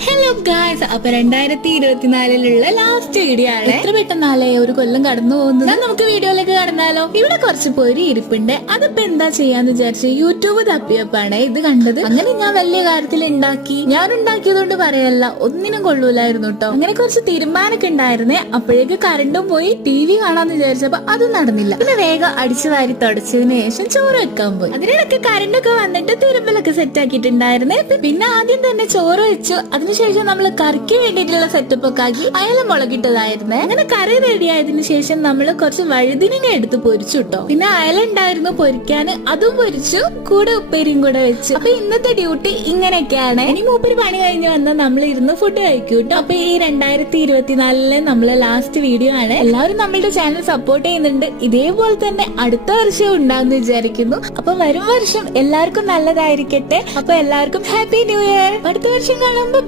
Hello guys, അപ്പൊ 2024 last video ആണ്. എത്ര പെട്ടെന്നാലേ ഒരു കൊല്ലം കടന്നു പോകുന്നത്. നമുക്ക് വീഡിയോയിലേക്ക് കടന്നാലോ. ഇവിടെ കുറച്ച് പൊരി ഇരിപ്പുണ്ട്. അതിപ്പോ എന്താ ചെയ്യാന്ന് വിചാരിച്ച് യൂട്യൂബ് തപ്പിയപ്പാണ് ഇത് കണ്ടത്. അങ്ങനെ ഞാൻ വലിയ കാര്യത്തിൽ ഉണ്ടാക്കി. ഞാൻ ഉണ്ടാക്കിയതുകൊണ്ട് പറയല്ല, ഒന്നിനും കൊള്ളൂലായിരുന്നു കേട്ടോ. അങ്ങനെ കുറച്ച് തീരുമാനമൊക്കെ ഉണ്ടായിരുന്നേ. അപ്പോഴേക്ക് കറണ്ടും പോയി. TV കാണാന്ന് വിചാരിച്ചപ്പോ അതും നടന്നില്ല. പിന്നെ വേഗം അടിച്ചു വാരി തുടച്ചതിന് ശേഷം ചോറ് വെക്കാൻ പോയി. അതിനിടയ്ക്ക് കറണ്ടൊക്കെ വന്നിട്ട് തിരുമ്പലൊക്കെ സെറ്റ് ആക്കിയിട്ടുണ്ടായിരുന്നേ. പിന്നെ ആദ്യം തന്നെ ചോറ് വെച്ചു. അതിനുശേഷം നമ്മൾ കറിക്ക് വേണ്ടിയിട്ടുള്ള സെറ്റപ്പ് ഒക്കെ ആക്കി അയല മുളകിട്ടതായിരുന്നേ. അങ്ങനെ കറി റെഡി ആയതിനു ശേഷം നമ്മൾ കുറച്ച് വഴുതിനെ എടുത്ത് പൊരിച്ചു കേട്ടോ. പിന്നെ അയല ഉണ്ടായിരുന്നു പൊരിക്കാന്, അതും പൊരിച്ചു. കൂടെ ഉപ്പേരിയും കൂടെ വെച്ചു. അപ്പൊ ഇന്നത്തെ ഡ്യൂട്ടി ഇങ്ങനെയൊക്കെയാണ്. ഇനി മൂപ്പര് പണി കഴിഞ്ഞ് വന്നാൽ നമ്മൾ ഇരുന്ന് ഫുഡ് കഴിക്കും കേട്ടോ. അപ്പൊ ഈ 2024 നമ്മളെ ലാസ്റ്റ് വീഡിയോ ആണ്. എല്ലാവരും നമ്മളുടെ ചാനൽ സപ്പോർട്ട് ചെയ്യുന്നുണ്ട്. ഇതേപോലെ തന്നെ അടുത്ത വർഷം ഉണ്ടാകുന്ന വിചാരിക്കുന്നു. അപ്പൊ വരും വർഷം എല്ലാവർക്കും നല്ലതായിരിക്കട്ടെ. അപ്പൊ എല്ലാവർക്കും ഹാപ്പി ന്യൂ ഇയർ. അടുത്ത വർഷം കാണുമ്പോ